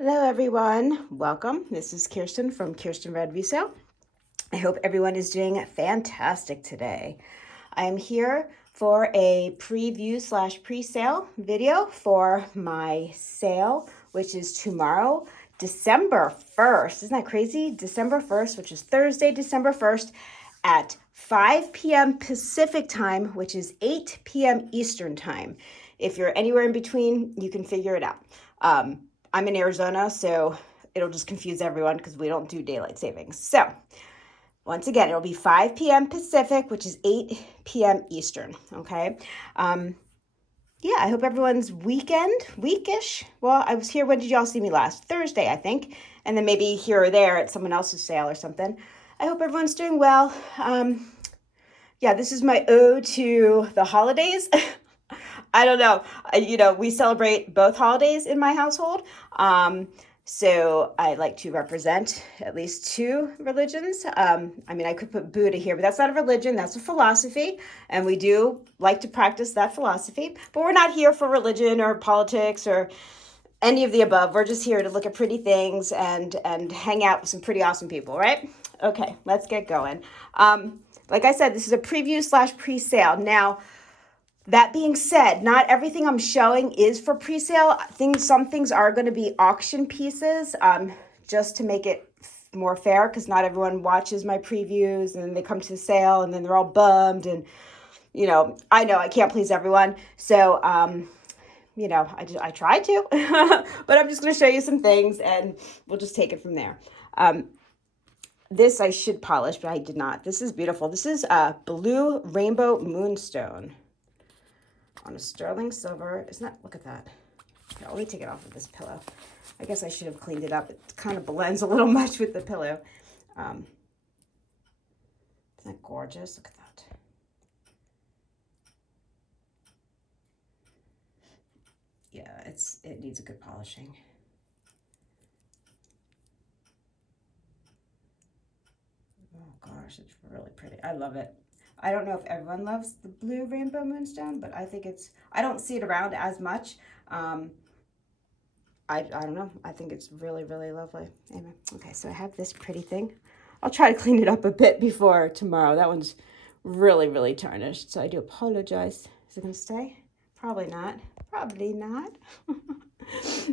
Hello everyone, welcome. This is Kirsten from Kierstenred56. I hope everyone is doing fantastic today. I'm here for a preview / pre-sale video for my sale, which is tomorrow, December 1st. Isn't that crazy? December 1st, which is Thursday, December 1st at 5 p.m. Pacific time, which is 8 p.m. Eastern time. If you're anywhere in between, you can figure it out. I'm in Arizona, so it'll just confuse everyone because we don't do daylight savings. So once again, it'll be 5 p.m. Pacific, which is 8 p.m. Eastern, okay? Yeah, I hope everyone's weekish. Well, I was here, when did y'all see me last? Thursday, I think. And then maybe here or there at someone else's sale or something. I hope everyone's doing well. Yeah, this is my ode to the holidays. I don't know. We celebrate both holidays in my household. So I like to represent at least two religions. I could put Buddha here, but that's not a religion, that's a philosophy. And we do like to practice that philosophy. But we're not here for religion or politics or any of the above. We're just here to look at pretty things and hang out with some pretty awesome people, right? Okay, let's get going. Like I said, this is a preview / pre-sale. Now, that being said, not everything I'm showing is for pre-sale. Some things are going to be auction pieces, just to make it more fair, because not everyone watches my previews and then they come to the sale and then they're all bummed. And, I know I can't please everyone. So, I try to, but I'm just going to show you some things and we'll just take it from there. This I should polish, but I did not. This is beautiful. This is blue rainbow moonstone on a sterling silver. Isn't that, look at that. Here, let me take it off of this pillow. I guess I should have cleaned it up. It kind of blends a little much with the pillow. Isn't that gorgeous? Look at that. Yeah, it needs a good polishing. Oh gosh, it's really pretty. I love it. I don't know if everyone loves the blue rainbow moonstone, but I think I don't see it around as much. I don't know. I think it's really, really lovely. Anyway, okay, so I have this pretty thing. I'll try to clean it up a bit before tomorrow. That one's really, really tarnished, so I do apologize. Is it going to stay? Probably not. Probably not.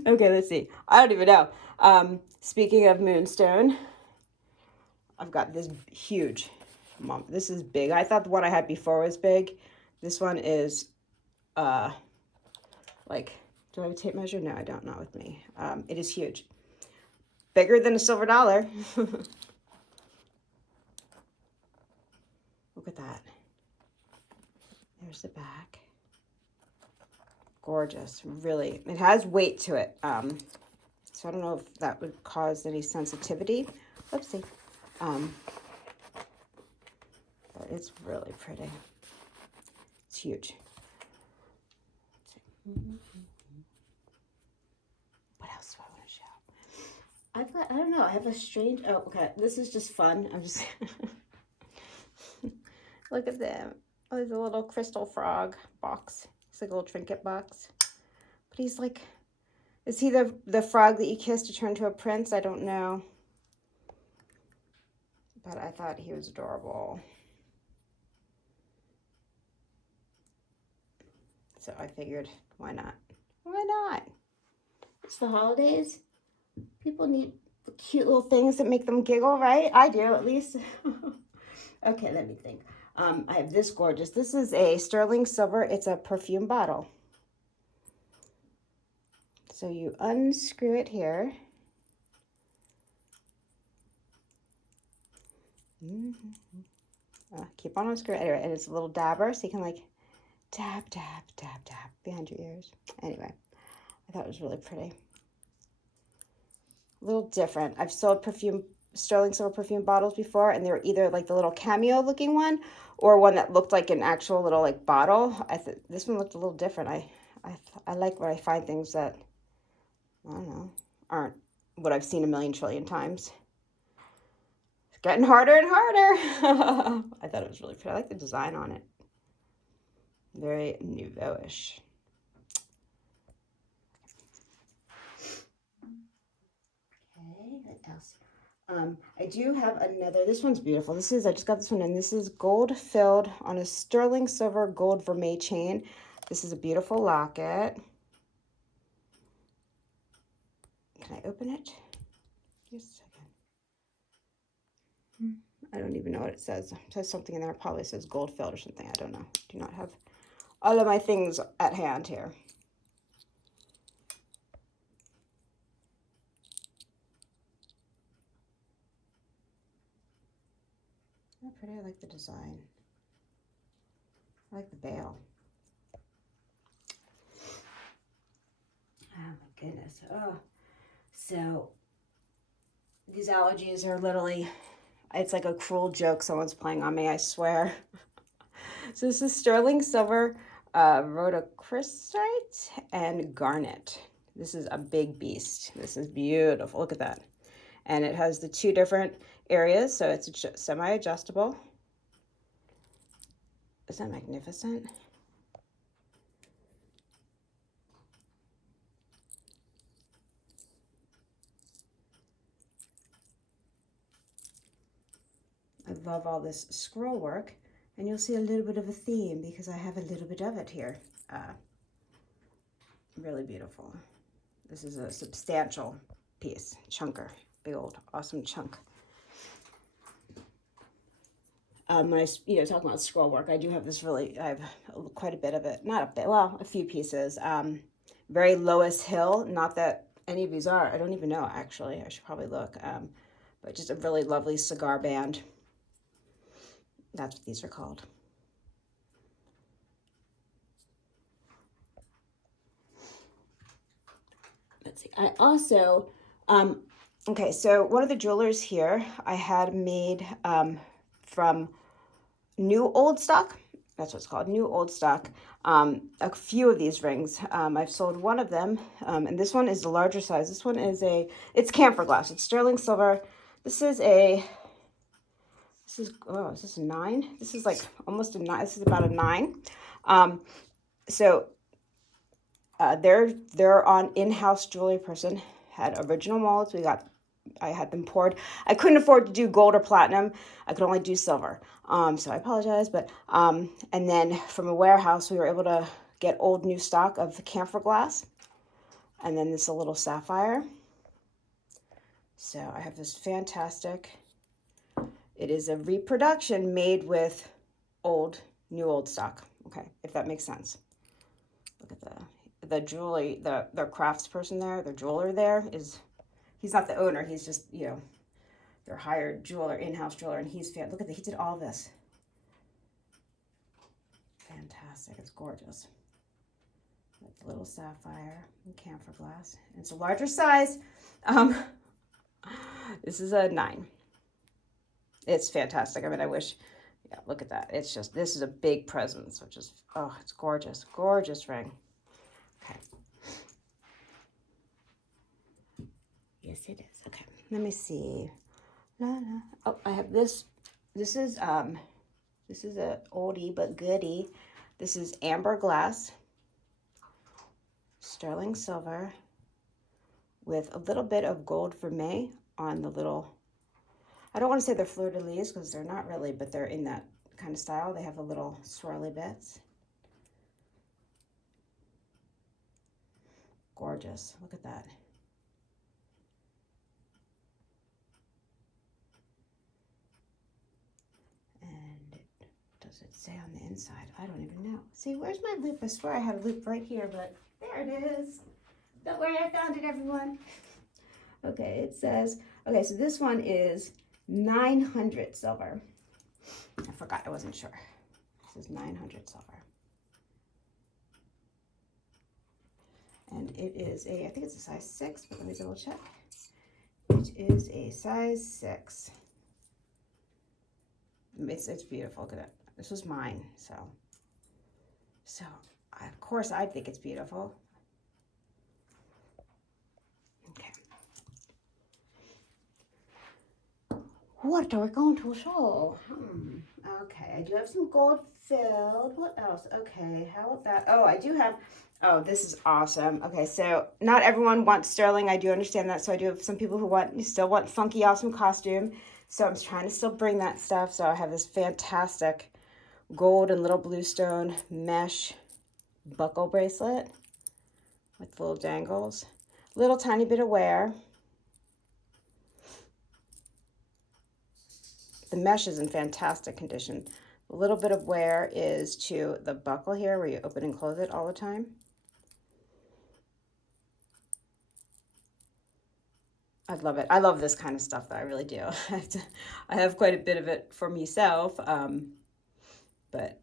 Okay, let's see. I don't even know. Speaking of moonstone, I've got this huge. This is big. I thought the one I had before was big. This one is like, do I have a tape measure? No, I don't, not with me. It is huge. Bigger than a silver dollar. Look at that. There's the back. Gorgeous, really. It has weight to it. So I don't know if that would cause any sensitivity. Oopsie. But it's really pretty. It's huge. What else do I want to show? I don't know, I have a strange, oh, okay, this is just fun. I'm just, look at them. Oh, there's a little crystal frog box. It's like a little trinket box. But he's like, is he the frog that you kiss to turn to a prince? I don't know. But I thought he was adorable. So I figured, why not? Why not? It's the holidays. People need cute little things that make them giggle, right? I do, at least. Okay, let me think. I have this gorgeous. This is a sterling silver. It's a perfume bottle. So you unscrew it here. Keep on unscrewing. Anyway, and it's a little dabber, so you can like dab, dab, dab, dab behind your ears. Anyway, I thought it was really pretty. A little different. I've sold sterling silver perfume bottles before, and they were either like the little cameo looking one or one that looked like an actual little like bottle. This one looked a little different. I like when I find things that, I don't know, aren't what I've seen a million trillion times. It's getting harder and harder. I thought it was really pretty. I like the design on it. Very nouveau-ish. else. I do have another, this one's beautiful. This is, I just got this one, and this is gold filled on a sterling silver gold vermeil chain. This is a beautiful locket. Can I open it? Just a second. I don't even know what it says. It says something in there. It probably says gold filled or something. I don't know. Do not have all of my things at hand here. How pretty. I like the design. I like the bail. Oh my goodness. Oh, so these allergies are literally, it's like a cruel joke someone's playing on me, I swear. So this is sterling silver, rhodochrosite, and garnet. This is a big beast. This is beautiful. Look at that. And it has the two different areas, so it's semi-adjustable. Isn't that magnificent? I love all this scroll work, and you'll see a little bit of a theme because I have a little bit of it here. Really beautiful. This is a substantial piece, chunker, big old awesome chunk. When I, talking about scroll work, I do have this really, I have quite a bit of it, not a bit, well, a few pieces. Very Lois Hill, not that any of these are, I don't even know actually, I should probably look, but just a really lovely cigar band. That's what these are called. Let's see, I also, okay, so one of the jewelers here I had made from new old stock. That's what it's called, new old stock. A few of these rings. I've sold one of them, and this one is the larger size. This one is it's camphor glass. It's sterling silver. This is a 9? This is like almost a 9. This is about a 9. They're on in-house jewelry person. Had original molds. I had them poured. I couldn't afford to do gold or platinum. I could only do silver. So I apologize, but and then from a warehouse we were able to get old new stock of the camphor glass, and then this little sapphire. So I have this fantastic. It is a reproduction made with new old stock. Okay, if that makes sense. Look at the jewelry, the craftsperson there, the jeweler there is. He's not the owner. He's just, their hired jeweler, in-house jeweler, and look at that. He did all this. Fantastic. It's gorgeous. That's a little sapphire and camphor glass. And it's a larger size. This is a 9. It's fantastic. I mean, I wish, look at that. It's just, this is a big presence, which is, oh, it's gorgeous. Gorgeous ring. Okay. Yes, it is. Okay, let me see. Oh, I have this. This is a oldie but goodie. This is amber glass, sterling silver, with a little bit of gold vermeil on the little. I don't want to say they're fleur-de-lis because they're not really, but they're in that kind of style. They have the little swirly bits. Gorgeous. Look at that. Does it say on the inside? I don't even know. See, where's my loop? I swear I had a loop right here, but there it is. Don't worry, I found it, everyone. Okay, it says, okay, so this one is 900 silver. I forgot, I wasn't sure. This is 900 silver. And it is I think it's a size 6, but let me double check. It is a size 6. It's beautiful. Look at it. This was mine, so of course I think it's beautiful. Okay. What are we going to show? Okay, I do have some gold filled. What else? Okay, how about that? Oh, I do have Oh, this is awesome. Okay, so not everyone wants sterling. I do understand that. So I do have some people who still want funky, awesome costume. So I'm trying to still bring that stuff. So I have this fantastic gold and little bluestone mesh buckle bracelet with little dangles. Little tiny bit of wear. The mesh is in fantastic condition. A little bit of wear is to the buckle here where you open and close it all the time. I love it. I love this kind of stuff, though. I really do. I have quite a bit of it for myself, but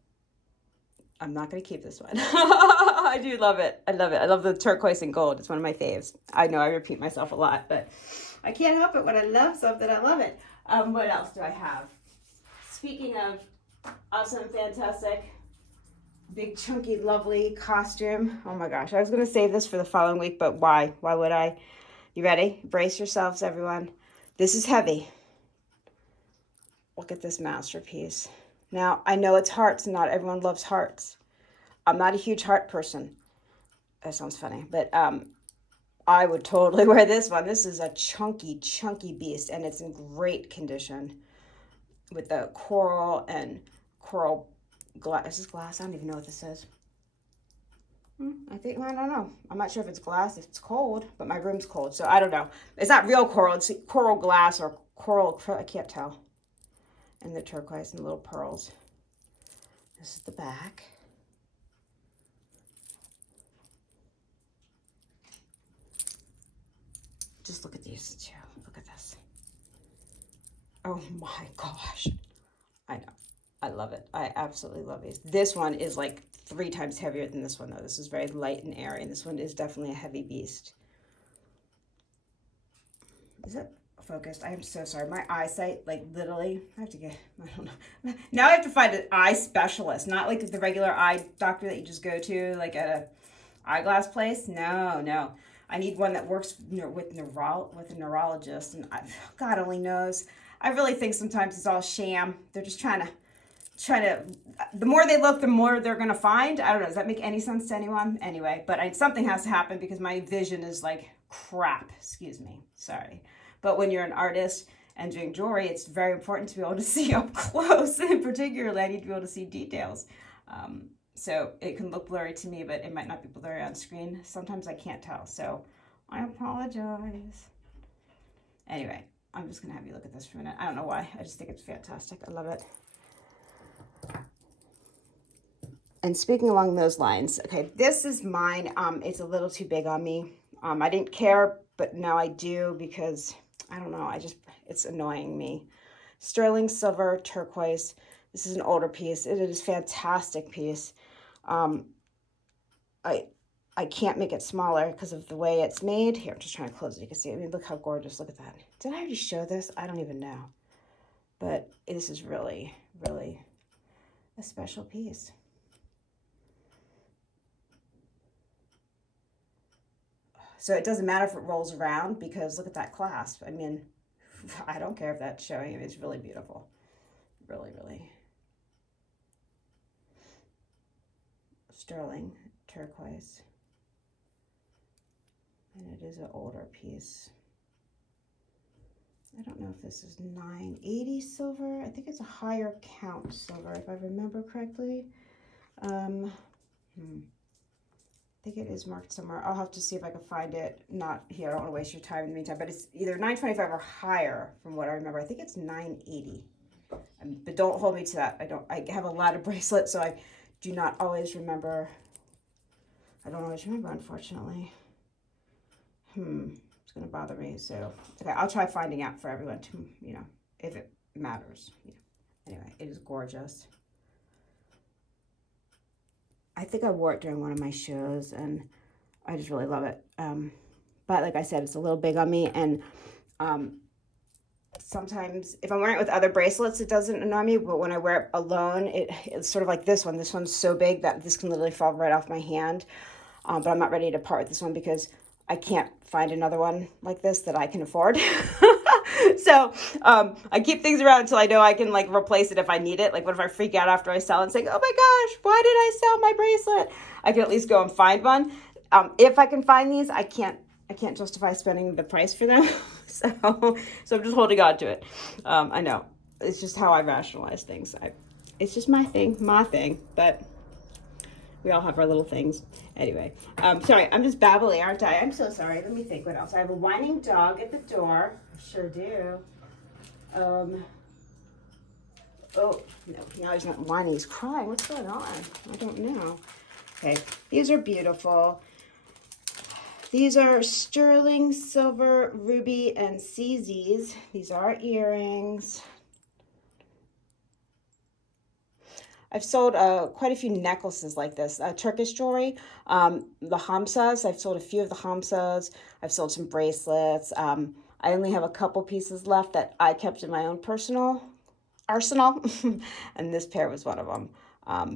I'm not going to keep this one. I do love it. I love it. I love the turquoise and gold. It's one of my faves. I know I repeat myself a lot, but I can't help it. When I love something, I love it. What else do I have? Speaking of awesome, fantastic, big, chunky, lovely costume. Oh my gosh. I was going to save this for the following week, but why? Why would I? You ready? Brace yourselves, everyone. This is heavy. Look at this masterpiece. Now, I know it's hearts, and not everyone loves hearts. I'm not a huge heart person. That sounds funny, but I would totally wear this one. This is a chunky, chunky beast, and it's in great condition with the coral and coral glass. Is this glass? I don't even know what this is. I don't know. I'm not sure if it's glass, if it's cold, but my room's cold, so I don't know. It's not real coral. It's coral glass or coral, I can't tell. And the turquoise and the little pearls. This is the back. Just look at these two. Look at this. Oh my gosh. I know. I love it. I absolutely love these. This one is like 3 times heavier than this one, though. This is very light and airy, and this one is definitely a heavy beast. Is it focused? I am so sorry. My eyesight, like literally, I have to get, I don't know. Now I have to find an eye specialist, not like the regular eye doctor that you just go to, like at a eyeglass place. No. I need one that works with a neurologist, and God only knows. I really think sometimes it's all sham. They're just trying to, the more they look, the more they're going to find. I don't know. Does that make any sense to anyone? Anyway, but something has to happen because my vision is like crap. Excuse me. Sorry. But when you're an artist and doing jewelry, it's very important to be able to see up close. And particularly, I need to be able to see details. So it can look blurry to me, but it might not be blurry on screen. Sometimes I can't tell. So I apologize. Anyway, I'm just going to have you look at this for a minute. I don't know why. I just think it's fantastic. I love it. And speaking along those lines, okay, this is mine. It's a little too big on me. I didn't care, but now I do because, I don't know, it's annoying me. Sterling silver turquoise. This is an older piece. It is a fantastic piece. I can't make it smaller because of the way it's made. Here, I'm just trying to close it. You can see, I mean, look how gorgeous. Look at that. Did I already show this? I don't even know. But this is really, really a special piece. So it doesn't matter if it rolls around because look at that clasp. I mean, I don't care if that's showing. It's really beautiful. Really, really. Sterling turquoise. And it is an older piece. I don't know if this is 980 silver. I think it's a higher count silver, if I remember correctly. I think it is marked somewhere. I'll have to see if I can find it. Not here. I don't want to waste your time in the meantime. But it's either 925 or higher from what I remember. I think it's 980. But don't hold me to that. I have a lot of bracelets, so I do not always remember. I don't always remember, unfortunately. It's going to bother me. So, okay, I'll try finding out for everyone to, if it matters. Anyway, it is gorgeous. I think I wore it during one of my shows, and I just really love it. But like I said, it's a little big on me, and sometimes if I'm wearing it with other bracelets, it doesn't annoy me, but when I wear it alone, it's sort of like this one. This one's so big that this can literally fall right off my hand, but I'm not ready to part with this one because I can't find another one like this that I can afford. So I keep things around until I know I can like replace it if I need it. Like what if I freak out after I sell it and say, oh my gosh, why did I sell my bracelet? I can at least go and find one. If I can find these, I can't justify spending the price for them. So I'm just holding on to it. I know it's just how I rationalize things. It's just my thing, but we all have our little things. Anyway, sorry, I'm just babbling, aren't I? I'm so sorry. Let me think what else. I have a whining dog at the door. I sure do. Oh, no, now he's not whining, he's crying. What's going on? I don't know. Okay, these are beautiful. These are sterling silver, ruby, and CZs. These are earrings. I've sold quite a few necklaces like this. Turkish jewelry, the hamsas. I've sold a few of the hamsas. I've sold some bracelets. I only have a couple pieces left that I kept in my own personal arsenal. And this pair was one of them.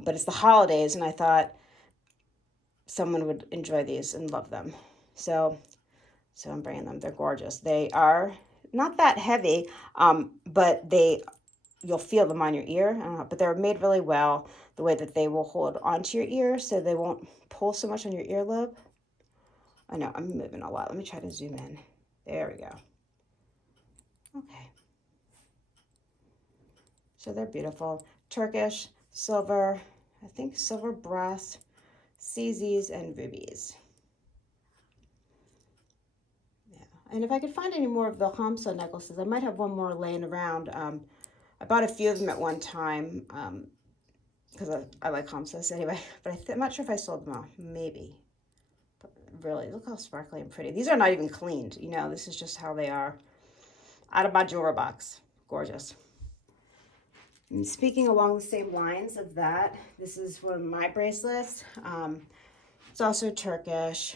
But it's the holidays, and I thought someone would enjoy these and love them. So I'm bringing them. They're gorgeous. They are not that heavy, but you'll feel them on your ear. But they're made really well, the way that they will hold onto your ear so they won't pull so much on your earlobe. I know, I'm moving a lot. Let me try to zoom in. There we go. Okay. So they're beautiful. Turkish, silver, I think silver brass, CZs, and rubies. And if I could find any more of the Hamsa necklaces, I might have one more laying around. I bought a few of them at one time because I like Hamsas anyway. But I'm not sure if I sold them all. Maybe. But really, look how sparkly and pretty. These are not even cleaned. You know, this is just how they are. Out of my jewelry box. Gorgeous. And speaking along the same lines of that, this is one of my bracelets. It's also Turkish.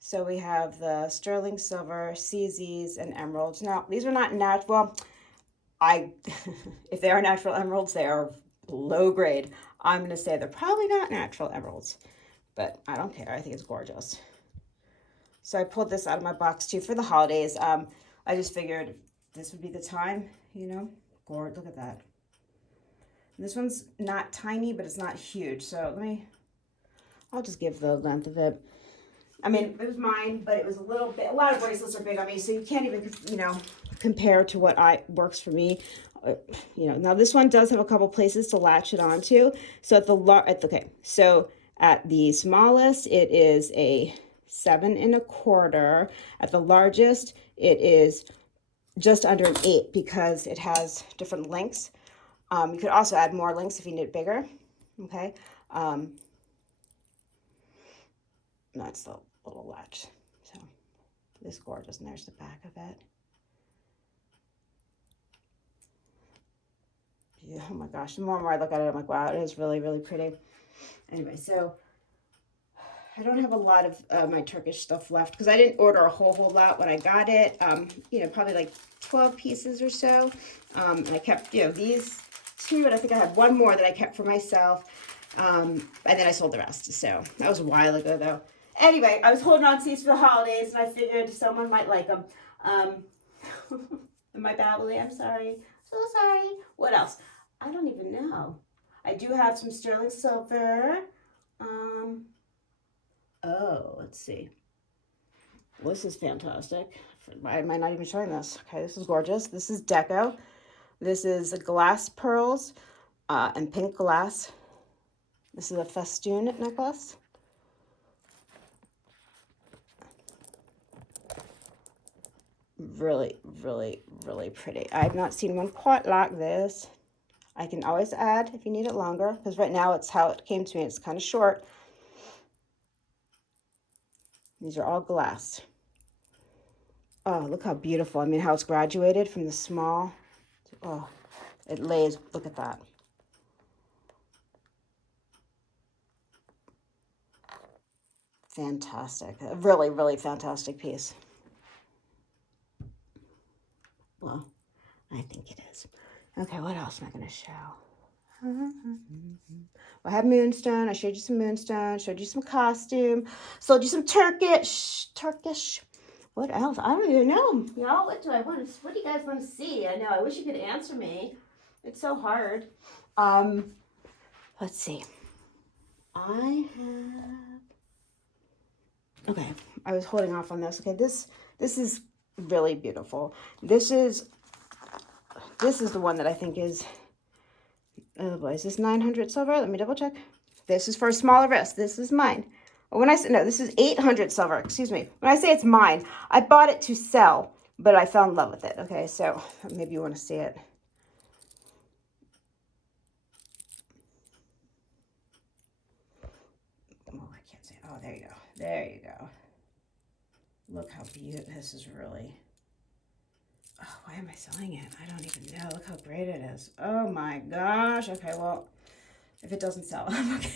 So we have the sterling silver, CZs, and emeralds. Now, these are not natural. Well, if they are natural emeralds, they are low grade. I'm going to say they're probably not natural emeralds, but I don't care. I think it's gorgeous. So I pulled this out of my box too for the holidays. I just figured this would be the time, you know. Gorgeous. Look at that. And this one's not tiny, but it's not huge. So I'll just give the length of it. I mean, it was mine, but it was a little bit, a lot of bracelets are big on me, so you can't even, you know, compare to what works for me. You know, now this one does have a couple places to latch it onto. So at the smallest, it is a 7 1/4. At the largest, it is just under an 8 because it has different lengths. You could also add more lengths if you need it bigger. Okay. That's the little latch. So this is gorgeous, and there's the back of it. Yeah, oh my gosh, the more and more I look at it, I'm like, wow, it is really, really pretty. Anyway, so I don't have a lot of my Turkish stuff left because I didn't order a whole lot when I got it. You know, probably like 12 pieces or so. And I kept, you know, these two, and I think I have one more that I kept for myself. And then I sold the rest. So that was a while ago, though. Anyway, I was holding on to these for the holidays, and I figured someone might like them. Am I babbling? I'm sorry. So sorry. What else? I don't even know. I do have some sterling silver. Oh, let's see. This is fantastic. Why am I not even showing this? Okay, this is gorgeous. This is deco. This is glass pearls and pink glass. This is a festoon necklace. Really, really, really pretty. I've not seen one quite like this. I can always add if you need it longer, because right now it's how it came to me. It's kind of short. These are all glass. Oh, look how beautiful. I mean, how it's graduated from the small. Oh, it lays. Look at that. Fantastic. A really, really fantastic piece. Well, I think it is. Okay, what else am I going to show? I have moonstone. I showed you some moonstone. Showed you some costume. Sold you some Turkish. What else? I don't even know. Y'all, what do I want to, what do you guys want to see? I know, I wish you could answer me. It's so hard. Let's see. I have, okay, I was holding off on this. Okay, this is really beautiful. This is the one that I think is, oh boy, is this 900 silver? Let me double check. This is for a smaller wrist. This is mine. When I say, no, this is 800 silver, excuse me. When I say it's mine, I bought it to sell, but I fell in love with it. Okay, so maybe you want to see it. Oh, I can't see it. Oh, there you go. There you go. Look how beautiful. This is really, oh, why am I selling it? I don't even know. Look how great it is. Oh my gosh. Okay, well, if it doesn't sell, I'm okay.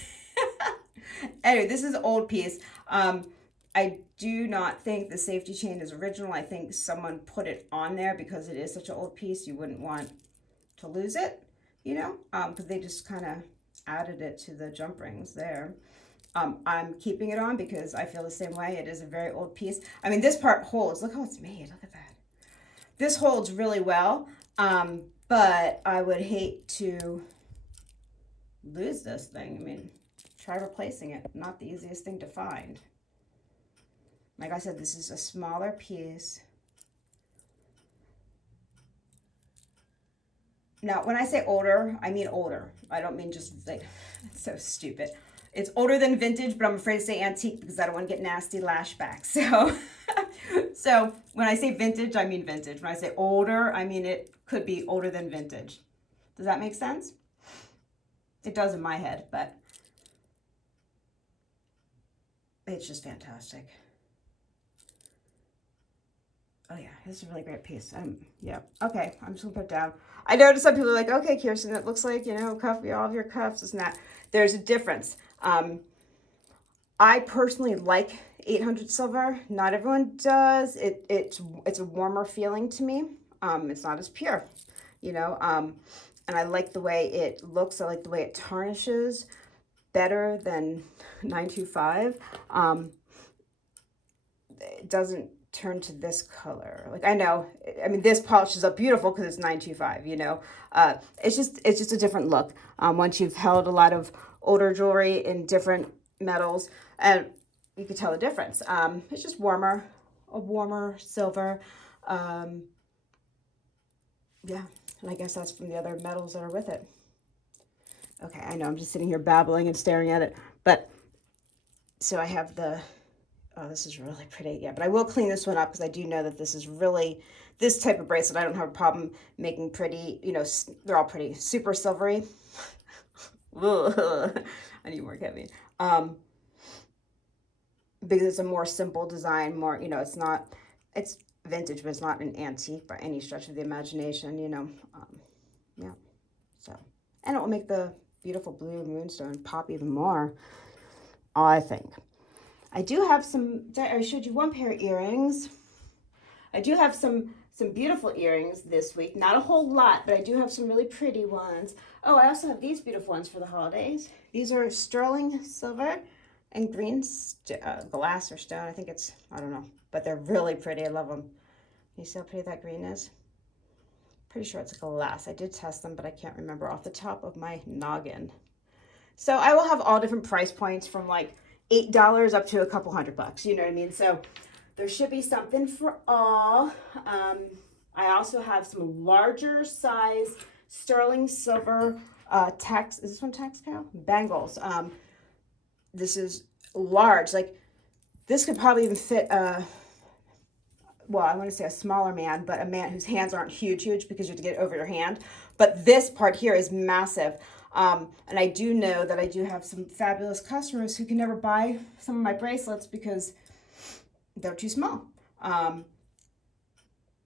Anyway, this is an old piece. I do not think the safety chain is original. I think someone put it on there because it is such an old piece. You wouldn't want to lose it, you know, because they just kind of added it to the jump rings there. I'm keeping it on because I feel the same way. It is a very old piece. I mean, this part holds. Look how it's made. Look at that. This holds really well, but I would hate to lose this thing. I mean, try replacing it. Not the easiest thing to find. Like I said, this is a smaller piece. Now, when I say older, I mean older. I don't mean just like, it's so stupid. It's older than vintage, but I'm afraid to say antique because I don't want to get nasty lashbacks. So when I say vintage, I mean vintage. When I say older, I mean it could be older than vintage. Does that make sense? It does in my head, but it's just fantastic. Oh yeah, this is a really great piece. Yeah. Okay, I'm just gonna put it down. I noticed some people are like, okay, Kirsten, it looks like, you know, cuff, all of your cuffs, isn't that? There's a difference. I personally like 800 silver. Not everyone does. It's a warmer feeling to me. It's not as pure, you know. And I like the way it looks. I like the way it tarnishes better than 925. It doesn't turn to this color. Like, I know, I mean, this polishes up beautiful because it's 925, you know. It's just a different look. Once you've held a lot of older jewelry in different metals, and you can tell the difference. It's just warmer, a warmer silver. Yeah, and I guess that's from the other metals that are with it. Okay, I know I'm just sitting here babbling and staring at it, but so I have the, oh, this is really pretty. Yeah, but I will clean this one up because I do know that this is really, this type of bracelet, I don't have a problem making pretty, you know, they're all pretty, super silvery. I need more caffeine. Because it's a more simple design, more, you know, it's not, it's vintage, but it's not an antique by any stretch of the imagination, you know. Yeah, so, and it will make the beautiful blue moonstone pop even more, I think. I do have some, I showed you one pair of earrings. I do have some beautiful earrings this week. Not a whole lot, but I do have some really pretty ones. Oh, I also have these beautiful ones for the holidays. These are sterling silver and green glass or stone. I think it's, I don't know, but they're really pretty. I love them. You see how pretty that green is? Pretty sure it's glass. I did test them, but I can't remember off the top of my noggin. So I will have all different price points from like $8 up to a couple $100, you know what I mean? So there should be something for all. I also have some larger size sterling silver is this one Texaco? Bangles. This is large. Like, this could probably even fit well, I want to say a smaller man, but a man whose hands aren't huge because you have to get it over your hand. But this part here is massive. And I do know that I do have some fabulous customers who can never buy some of my bracelets because they're too small. And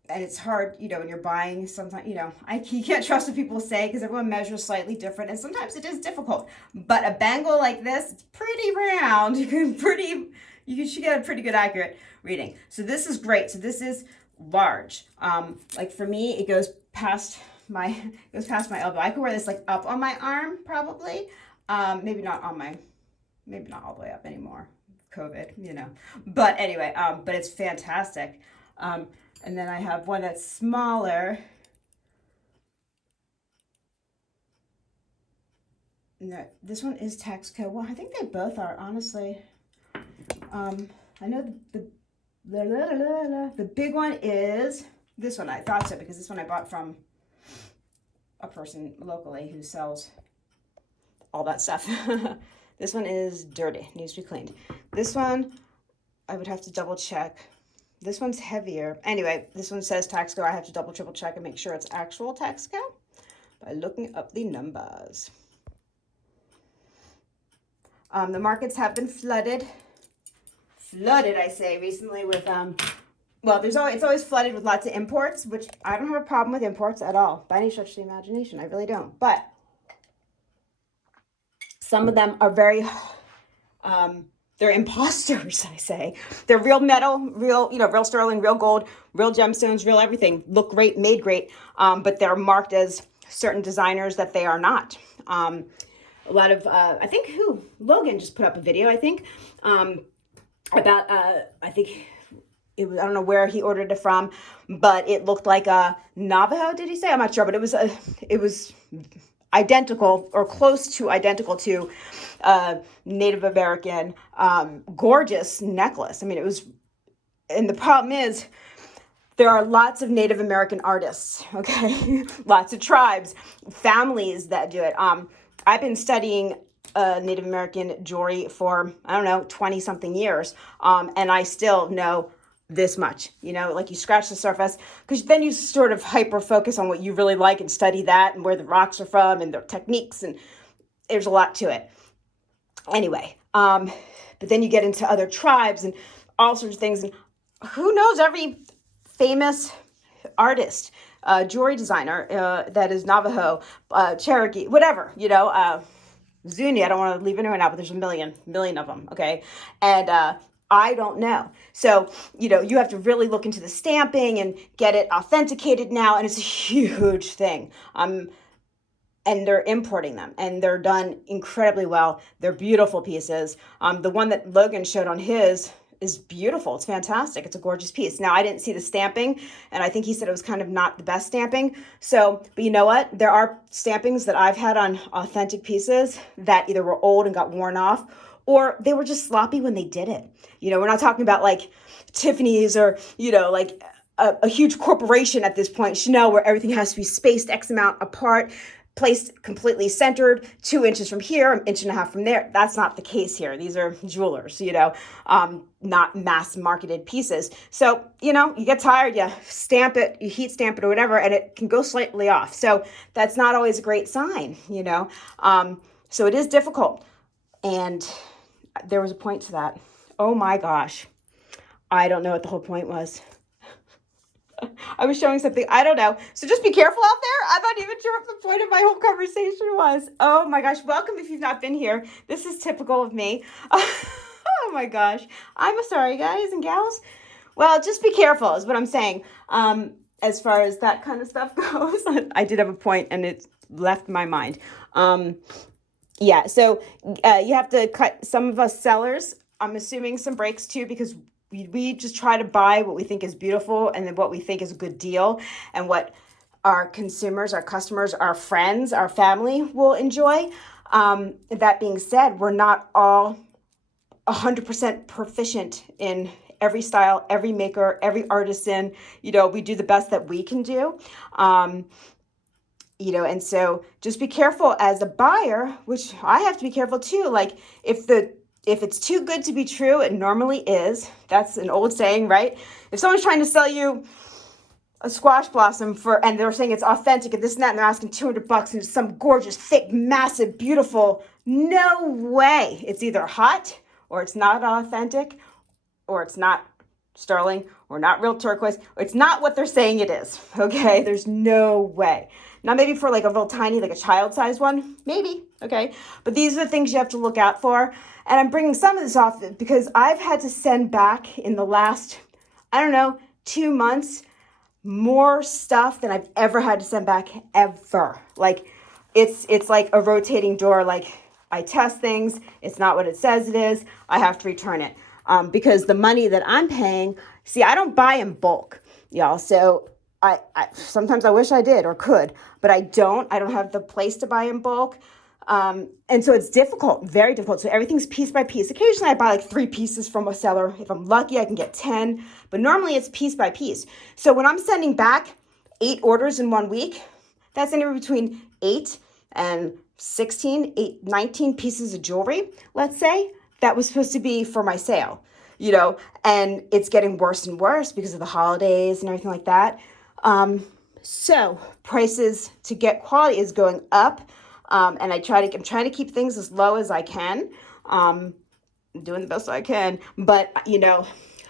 it's hard, you know, when you're buying sometimes, you know, you can't trust what people say because everyone measures slightly different. And sometimes it is difficult. But a bangle like this, it's pretty round. You should get a pretty good accurate reading. So this is great. So this is large. Like for me, it goes past my elbow. I could wear this like up on my arm probably. Maybe not all the way up anymore COVID, you know. But anyway, but it's fantastic. And then I have one that's smaller. No, this one is Texco. Well, I think they both are, honestly. I know the big one is this one. I thought so because this one I bought from a person locally who sells all that stuff. This one is dirty, needs to be cleaned. This one, I would have to double check. This one's heavier. Anyway, this one says Texco. I have to double, triple check and make sure it's actual Texco by looking up the numbers. The markets have been flooded, I say, recently with, well, it's always flooded with lots of imports, which I don't have a problem with imports at all, by any stretch of the imagination. I really don't. But some of them are very, they're imposters, I say. They're real metal, real sterling, real gold, real gemstones, real everything. Look great, made great, but they're marked as certain designers that they are not. A lot of, I think Logan just put up a video, I think, about, I think it was, I don't know where he ordered it from, but it looked like a Navajo, did he say? I'm not sure, but it was identical or close to identical to Native American, gorgeous necklace. I mean, it was, and the problem is, there are lots of Native American artists, okay? Lots of tribes, families that do it. I've been studying Native American jewelry for, I don't know, 20 something years. And I still know this much, like you scratch the surface, because then you sort of hyper focus on what you really like and study that and where the rocks are from and their techniques. And there's a lot to it. Anyway, but then you get into other tribes and all sorts of things. And who knows, every famous artist, jewelry designer that is Navajo, Cherokee, whatever, Zuni, I don't want to leave anyone out, but there's a million of them, okay? And I don't know. So, you have to really look into the stamping and get it authenticated now, and it's a huge thing. And they're importing them, and they're done incredibly well. They're beautiful pieces. The one that Logan showed on his is beautiful. It's fantastic. It's a gorgeous piece. Now, I didn't see the stamping, and I think he said it was kind of not the best stamping. So, but you know what? There are stampings that I've had on authentic pieces that either were old and got worn off, or they were just sloppy when they did it. We're not talking about like Tiffany's or, like a huge corporation at this point, Chanel, where everything has to be spaced X amount apart, placed completely centered, 2 inches from here, an inch and a half from there. That's not the case here. These are jewelers, not mass marketed pieces. So, you get tired, you stamp it, you heat stamp it or whatever, and it can go slightly off. So that's not always a great sign, So it is difficult. And there was a point to that. Oh my gosh. I don't know what the whole point was. I was showing something. I don't know. So just be careful out there. I'm not even sure what the point of my whole conversation was. Oh my gosh. Welcome if you've not been here. This is typical of me. Oh my gosh. I'm sorry, guys and gals. Well, just be careful is what I'm saying. As far as that kind of stuff goes, I did have a point and it left my mind. Yeah, so you have to cut some of us sellers. I'm assuming some breaks too, because we just try to buy what we think is beautiful and then what we think is a good deal and what our consumers, our customers, our friends, our family will enjoy. That being said, we're not all 100% proficient in every style, every maker, every artisan. We do the best that we can do. And so just be careful as a buyer, which I have to be careful too. Like if it's too good to be true, it normally is. That's an old saying, right? If someone's trying to sell you a squash blossom and they're saying it's authentic and this and that, and they're asking $200 and it's some gorgeous, thick, massive, beautiful, no way. It's either hot or it's not authentic or it's not sterling or not real turquoise. It's not what they're saying it is, okay? There's no way. Now, maybe for like a real tiny, like a child-sized one, maybe, okay? But these are the things you have to look out for. And I'm bringing some of this off because I've had to send back in the last, 2 months, more stuff than I've ever had to send back ever. Like, it's like a rotating door. Like, I test things. It's not what it says it is. I have to return it. Because the money that I'm paying, see, I don't buy in bulk, y'all. So I sometimes I wish I did or could, but I don't. I don't have the place to buy in bulk. And so it's difficult, very difficult. So everything's piece by piece. Occasionally I buy like 3 pieces from a seller. If I'm lucky, I can get 10, but normally it's piece by piece. So when I'm sending back 8 orders in 1 week, that's anywhere between 8 and 16, 19 pieces of jewelry, let's say, that was supposed to be for my sale, and it's getting worse and worse because of the holidays and everything like that. So prices to get quality is going up. And I'm trying to keep things as low as I can. I'm doing the best I can, but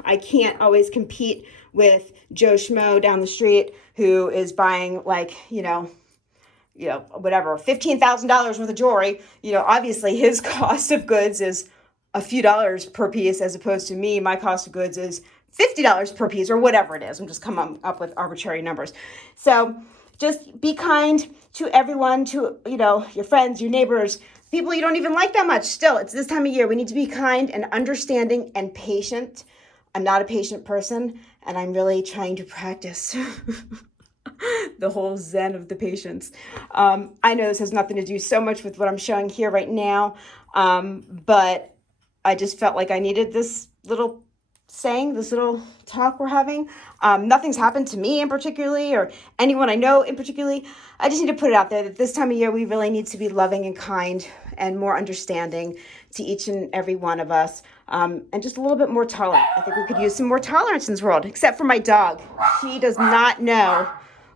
I can't always compete with Joe Schmo down the street who is buying like, whatever, $15,000 worth of jewelry. Obviously his cost of goods is a few dollars per piece, as opposed to me, my cost of goods is $50 per piece or whatever it is. I'm just coming up with arbitrary numbers. So just be kind to everyone, to, your friends, your neighbors, people you don't even like that much. Still, it's this time of year. We need to be kind and understanding and patient. I'm not a patient person, and I'm really trying to practice the whole zen of the patience. I know this has nothing to do so much with what I'm showing here right now, but I just felt like I needed this little saying, this little talk we're having. Nothing's happened to me in particularly or anyone I know in particularly. I just need to put it out there that this time of year we really need to be loving and kind and more understanding to each and every one of us, and just a little bit more tolerant. I think we could use some more tolerance in this world, except for my dog. She does not know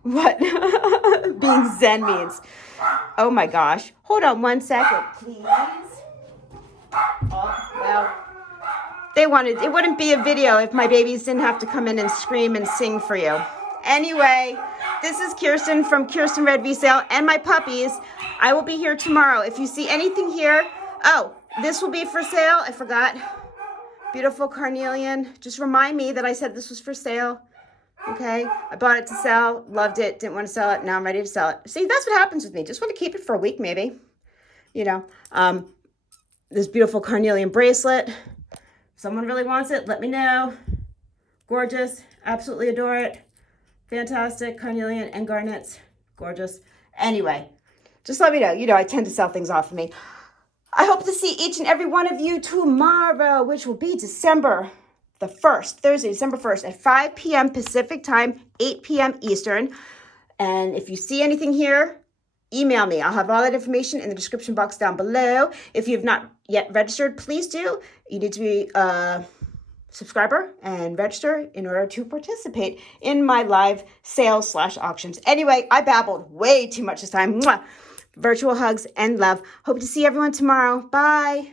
what being zen means. Oh my gosh. Hold on 1 second, please. Oh, well. It wouldn't be a video if my babies didn't have to come in and scream and sing for you. Anyway, this is Kirsten from Kierstenred56 and my puppies. I will be here tomorrow. If you see anything here, this will be for sale. I forgot. Beautiful carnelian. Just remind me that I said this was for sale. Okay, I bought it to sell, loved it, didn't want to sell it. Now I'm ready to sell it. See, that's what happens with me. Just want to keep it for a week, maybe. This beautiful carnelian bracelet. If someone really wants it, let me know. Gorgeous. Absolutely adore it. Fantastic. Carnelian and garnets. Gorgeous. Anyway, just let me know. I tend to sell things off of me. I hope to see each and every one of you tomorrow, which will be December the 1st, Thursday, December 1st at 5 p.m. Pacific time, 8 p.m. Eastern. And if you see anything here, email me. I'll have all that information in the description box down below. If you have not yet registered, please do. You need to be a subscriber and register in order to participate in my live sales / auctions. Anyway, I babbled way too much this time. Mwah! Virtual hugs and love. Hope to see everyone tomorrow. Bye.